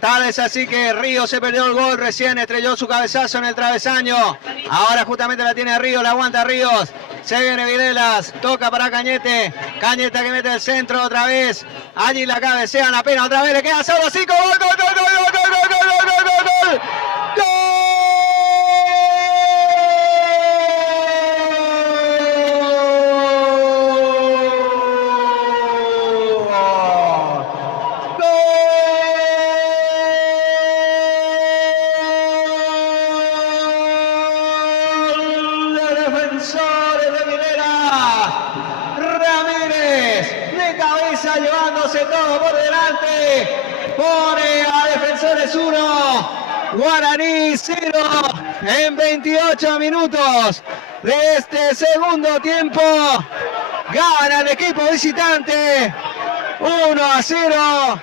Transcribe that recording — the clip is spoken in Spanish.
Tal es así que Ríos se perdió el gol recién, estrelló su cabezazo en el travesaño. Ahora justamente la tiene Ríos, la aguanta Ríos. Se viene Videlas, toca para Cañete. Cañete que mete el centro otra vez. Allí la cabecean apenas otra vez, le queda solo 5. ¡Gol, gol, gol, gol, gol, gol, gol, gol, gol, gol, gol! Defensores de Minera, Ramírez de cabeza llevándose todo por delante, pone a Defensores 1, Guaraní 0 en 28 minutos de este segundo tiempo. Gana el equipo visitante 1-0.